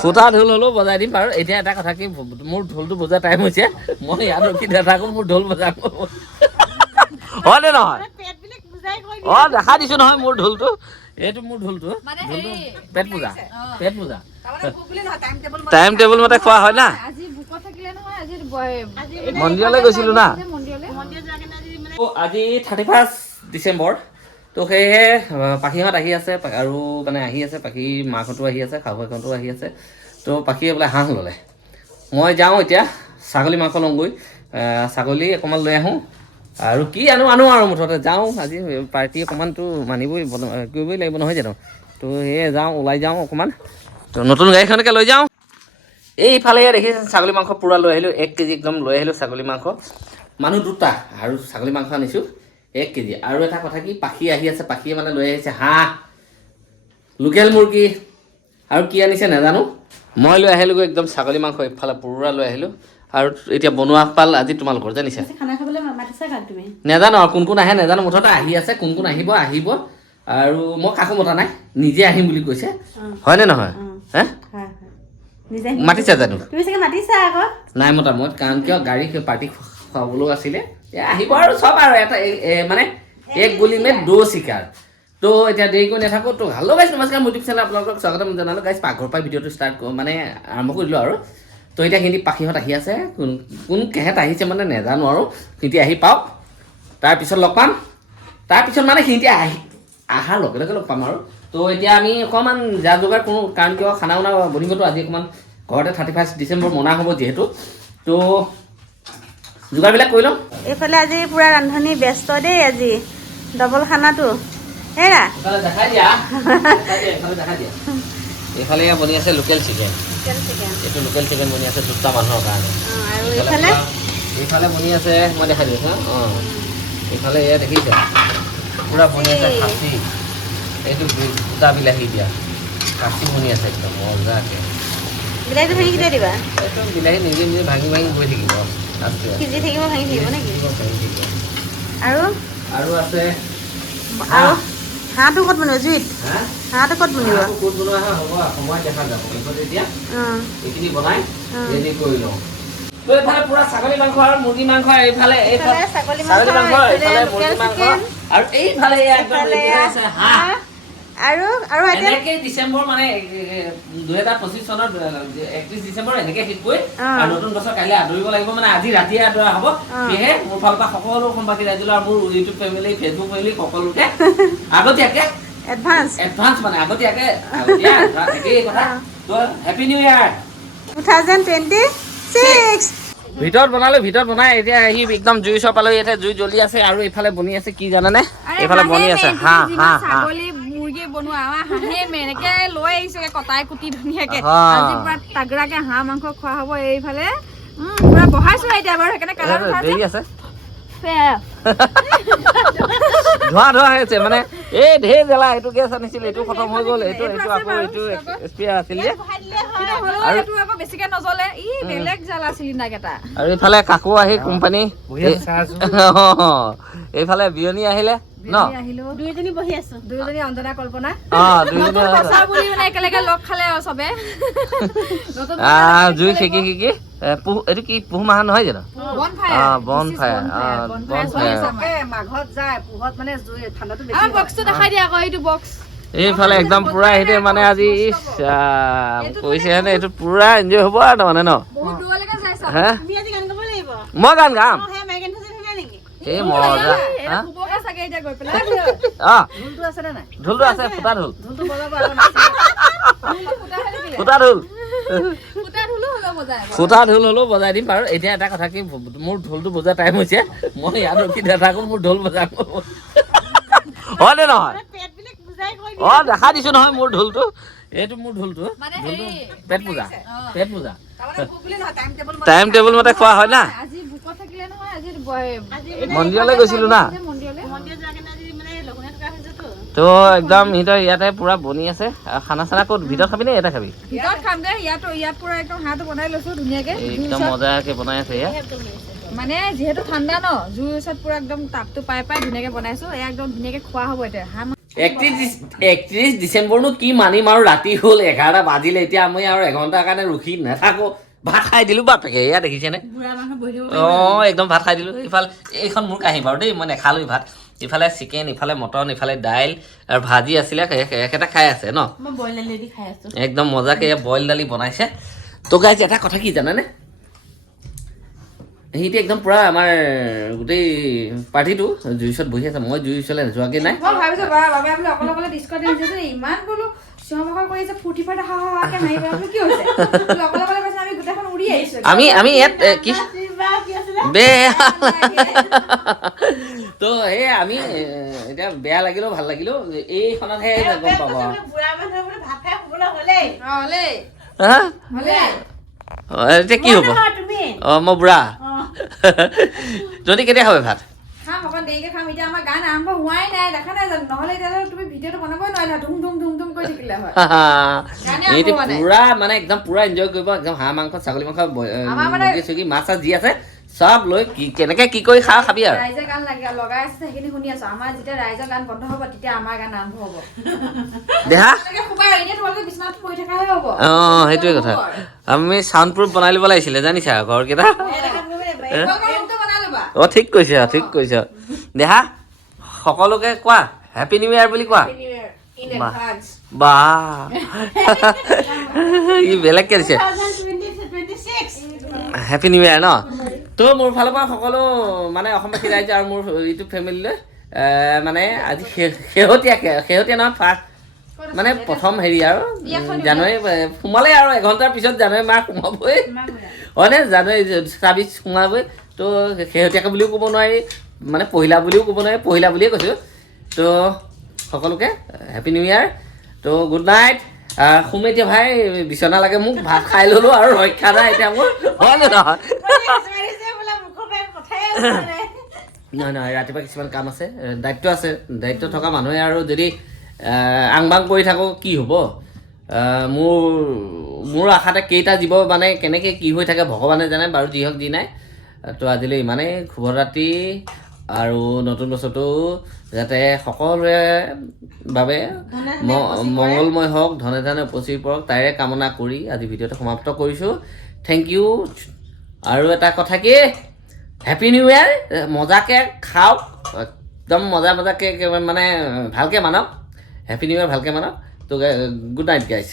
ফুটা ঢোল হ'লেও বজাই দিম বাৰু এতিয়া এটা কথা কি মোৰ ঢোলটো বজোৱা টাইম হৈছে মই ইয়াত ৰখি নাথাকোঁ মোৰ ঢোল বজাব হয় নে নহয় দেখা দিছোঁ নহয় মোৰ ঢোলটো এইটো মোৰ ঢোলটো পেট পূজা টাইম টেবুল মতে খোৱা হয় না মন্দিৰলৈ গৈছিলোঁ না আজি 31 ডিচেম্বৰ তো সেয়েহে পাখিহঁত আহি আছে আৰু মানে আহি আছে পাখি মাকহঁতো আহি আছে শাহুৱেকহঁতো আহি আছে তো পাখিয়ে বোলে হাঁহ ল'লে মই যাওঁ এতিয়া ছাগলী মাংস লওঁগৈ ছাগলী অকণমান লৈ আহোঁ আৰু কি আনো আৰু মুঠতে যাওঁ আজি পাৰ্টি অকণমানতো মানিবই কৰিবই লাগিব নহয় জানো তো সেয়ে যাওঁ ওলাই যাওঁ অকণমান তো নতুন গাড়ীখনকে লৈ যাওঁ এইফালে দেখিছে ছাগলী মাংস পূৰা লৈ আহিলোঁ 1 কেজি একদম লৈ আহিলোঁ ছাগলী মাংস মানুহ দুটা আৰু ছাগলী মাংস আনিছোঁ 1 কেজি আৰু এটা কথা কি পাখি আহি আছে পাখিয়ে মানে লৈ আহিছে হাঁহ লোকেল মুৰ্গী আৰু কি আনিছে নাজানো মই লৈ আহিলোঁ একদম ছাগলী মাংস এইফালে পূৰা লৈ আহিলোঁ আৰু এতিয়া বনোৱা পাল আজি তোমালোকৰ জানিছা নাজানো আৰু কোন আহে নাজানো মুঠতে আহি আছে কোন আহিব আৰু মই কাকো মতা নাই নিজে আহিম বুলি কৈছে হয়নে নহয় হে মাতিছা জানো নাই মতা মই কাৰণ কিয় গাড়ী পাৰ্টি খুৱাবলৈও আছিলে আহিব আৰু চব আৰু এটা মানে এক গুলি মে দো চিকাৰ তো এতিয়া দেৰি কৰি নাথাকোঁ তো হেল্ল' গাইছ নমস্কাৰ মোৰ ইউটিউব চেনেল আপোনালোকক স্বাগতম জনালোঁ গাইছ পাকঘৰৰ পৰা ভিডিঅ'টো ষ্টাৰ্ট মানে আৰম্ভ কৰিলোঁ আৰু তো এতিয়া সিহঁতি পাখিহঁত আহি আছে কোন কেহেঁত আহিছে মানে নাজানো আৰু সিহঁতি আহি পাওক তাৰপিছত লগ পাম তাৰপিছত মানে সিহঁতি অহাৰ লগে লগে লগ পাম আৰু তো এতিয়া আমি অকণমান যা যোগাৰ কৰোঁ কাৰণ কিয় খানা উনা বনিবতো আজি অকণমান ঘৰতে 31 ডিচেম্বৰ মনা হ'ব যিহেতু তো যোগাৰবিলাক কৰি লওঁ এইফালে আজি পুৰা ৰান্ধনি ব্যস্ত দেই আজি ডবল খানাটো হেৰা দেখাই দিয়া এইফালে বনি আছে লোকেল চিকেন এইটো লোকেল চিকেন বনি আছে দুটা মানুহৰ কাৰণে আৰু এইফালে বনি আছে মই দেখাই দিছোঁ অঁ এইফালে এয়া দেখিছা পূৰা বনি আছে খাচী এইটো দুটা বিলাহী দিয়া খাচী বনি আছে একদম মজাকৈ বিলাহীটো ভাঙি কেতিয়া দিবা একদম বিলাহী নিজে ভাঙি গৈ থাকিব সিজি থাকিব ভাঙি থাকিব নেকি আৰু আছে হাঁহটো ক'ত বনিব জুইত হাঁহটো ক'ত বনিব ক'ত বনোৱা হ'ব সময় দেখা যাব এতিয়া এইখিনি বনাই ৰেডি কৰি লওঁ তো এইফালে পুৰা ছাগলী মাংস আৰু মুৰ্গী মাংস এইফালে ছাগলী মাংস এইফালে মুৰ্গী মাংস আৰু এইফালে একদম ৰেডি হৈ আছে হাঁহ আৰু এনেকে ডিচেম্বৰ মানে 2025 চনৰ 31 ডিচেম্বৰ এনেকে শেষ কৰি আৰু নতুন বছৰ কাইলৈ আদৰিব লাগিব মানে আজি ৰাতিয়ে আদৰা হ'ব সেয়েহে মোৰ ফালৰ পৰা সকলো সম্পাদী ৰাইজলৈ আৰু মোৰ ইউটিউব ফেমিলি ফেচবুক ফেমিলি সকলোকে আগতীয়াকে এডভান্স মানে আগতীয়াকে একেই কথা তো হেপী নিউ ইয়াৰ 2026 ভিতৰত বনাই এতিয়া আহি একদম জুই ওচৰ পালোঁ এতিয়া জুই জ্বলি আছে আৰু এইফালে বনি আছে কি জানানে এইফালে বনি আছে হাঁহ মুৰ্গী বনোৱা হাঁহে এনেকে লৈ আহিছো কটাই কুটি ধুনীয়াকে আজি পুৰা তাগৰাকে হাঁহ মাংস খোৱা হ'ব এইফালে পুৰা বহাইছো এতিয়া বাৰু সেইকাৰণে কালাৰ দেৰি আছে ধোৱা হৈছে মানে এই ঢেৰ জ্বালা এইটো গেছ আনিছিল এইটো খতম হৈ গ'ল এইটো আকৌ এইটো স্পেয়াৰ আছিল যে আৰু এইটো আকৌ বেছিকে নজ্বলে বেলেগ জ্বালা চিলিণ্ডাৰ কেইটা আৰু এইফালে কাকো আহি কোম্পানী এইফালে বিয়নী আহিলে ন দুইজনী বহি আছো দুইজনী অঞ্জনা কল্পনা দুইজনী মানে একেলগে লগ খালে আৰু চবে জুই শিকি এইটো কি পুহ মাহ নহয় জানো বন ফায়াৰ মাঘত যায় পুহত মানে ঠাণ্ডাটো বেছি বক্সটো দেখাই দিয়া আকৌ এইটো বক্স এইফালে একদম পুৰা আহিলে মানে আজি কৈছে নে এইটো পুৰা এনজয় হ'ব আৰু তাৰমানে ন হে মই গান গাম এই মজা ঢোলটো আছে ফুটা ঢোল ফুটা ঢোল হ'লেও বজাই দিম বাৰু এতিয়া এটা কথা কি মোৰ ঢোলটো বজোৱা টাইম হৈছে মই ইয়াত ৰখি নাথাকোঁ মোৰ ঢোল বজাব হয়নে নহয় দেখা দিছোঁ নহয় মোৰ ঢোলটো এইটো মোৰ ঢোলটো পেট পূজা টাইম টেবুল মতে খোৱা হয় না মন্দিৰলৈ গৈছিলোঁ না তো একদম সিহঁতৰ ইয়াতে পুৰা বনি আছে খানা চানা ক'ত ভিতৰত খাবি নে ইয়াতে খাবি ভিতৰত খাম দে ইয়াত পুৰা একদম হাঁহটো বনাই লৈছো ধুনীয়াকে একদম মজাকে বনাই আছে ইয়াত মানে যিহেতু ঠাণ্ডা ন জুইৰ ওচৰত পুৰা একদম তাপটো পাই ধুনীয়াকে বনাইছো এয়া একদম ধুনীয়াকে খোৱা হ'ব এতিয়া হাঁহ 31 ডিচেম্বৰনো কি মানিম আৰু ৰাতি হ'ল 11টা বাজিলে এতিয়া আমি আৰু এঘণ্টাৰ কাৰণে ৰখি নাথাকো ভাত খাই দিলো বাপেকে এয়া দেখিছেনে অঁ একদম ভাত খাই দিলো ইফালে এইখন মোৰ কাঁহী বাৰু দেই মই নেখালোঁই ভাত ইফালে চিকেন ইফালে মটন ইফালে দাইল আৰু ভাজি আছিলে একেটা খাই আছে ন একদম মজাকে বইল দালি বনাইছে তো গাইজ এটা কথা কি জানানে সিহঁতি একদম পুৰা আমাৰ গোটেই পাৰ্টিটো জুইৰ ওচৰত বহি আছে মই জুইৰ ওচৰলৈ নোযোৱাকৈ নাই মই ভাবিছো বাবাই বোলে অকলে অকলে ডিস্কো দিছে ইমান বোলো চিঞৰ-বাখৰ কৰি আছে ফূৰ্তি ফাৰ্তা হাহাকে হাঁহি পেলাই কি হৈছে অকলে অকলে কৈছে আমি গোটেইখন উৰি আহিছো আমি ইয়াত কি বেয়া তো সেই আমি এতিয়া বেয়া লাগিলেও ভাল লাগিলেও এইখনতহে গম পাব এতিয়া কি হ'ব অঁ মই বুঢ়া যদি কেতিয়া খাবে ভাত খাম অকণ দেৰিকে খাম এতিয়া আমাৰ গান আৰম্ভ হোৱাই নাই দেখা নাই জানো নহ'লে এতিয়া তুমি ভিডিঅ'টো বনাবই নোৱাৰিলা ধুম ধুম ধুম ধুম কৰি থাকিলে হয় এইটো পুৰা মানে একদম পুৰা এনজয় কৰিব একদম হাঁহ মাংস ছাগলী মাংস মুৰ্গী চুৰ্গী মাছ চাছ যি আছে চব লৈ কেনেকে কি কৰি খাবি আৰু ৰাইজে গান লগাই আছে সেইখিনি শুনি আছো আমাৰ যেতিয়া ৰাইজৰ গান বন্ধ হ'ব তেতিয়া আমাৰ গান আৰম্ভ হ'ব দেহা এনেই তোমালোকে বিচনাত পৰি থকাহে হ'ব অঁ সেইটোৱে কথা আমি চাউণ্ড প্ৰুফ বনাই ল'ব লাগিছিলে জানিছা ঘৰকেইটা অঁ ঠিক কৈছ দেহা সকলোকে কোৱা হেপী নিউ ইয়াৰ বুলি কোৱা বাহ ই বেলেগকে দিছে হেপী নিউ ইয়াৰ ন তো মোৰ ফালৰ পৰা সকলো মানে অসমবাসী ৰাইজ আৰু মোৰ ইউটিউব ফেমিলিলৈ মানে আজি শেহতীয়া নহয় ফাৰ্ষ্ট মানে প্ৰথম হেৰি আৰু জানুৱাৰী সোমালে আৰু এঘণ্টাৰ পিছত জানুৱাৰী মাহ সোমাবই হয়নে জানুৱাৰী 26 সোমাবই তো শেহতীয়াকৈ বুলিও ক'ব নোৱাৰি মানে পহিলা বুলিও ক'ব নোৱাৰি পহিলা বুলিয়ে কৈছোঁ তো সকলোকে হেপী নিউ ইয়াৰ তো গুড নাইট শুমে এতিয়া ভাই বিচনা লাগে মোক ভাত খাই ল'লোঁ আৰু ৰক্ষা নাই এতিয়া মোৰ হয় নে নহয় নহয় ৰাতিপুৱা কিছুমান কাম আছে দায়িত্ব থকা মানুহে আৰু যদি আংবাং কৰি থাকোঁ কি হ'ব মোৰ আশাতে কেইটা জীৱ মানে কেনেকৈ কি হৈ থাকে ভগৱানে জানে বাৰু যি হওক যি নাই তো আজিলৈ ইমানেই শুভৰাত্ৰি আৰু নতুন বছৰটো যাতে সকলোৰে বাবে মংগলময় হওক ধনে ধনে উপচি পৰক তাৰে কামনা কৰি আজি ভিডিঅ'টো সমাপ্ত কৰিছোঁ থেংক ইউ আৰু এটা কথা কি হেপী নিউ ইয়াৰ মজাকৈ খাওক একদম মজাকৈ মানে ভালকৈ মানক হেপী নিউ ইয়াৰ ভালকৈ মানক তো গুড নাইট গাইজ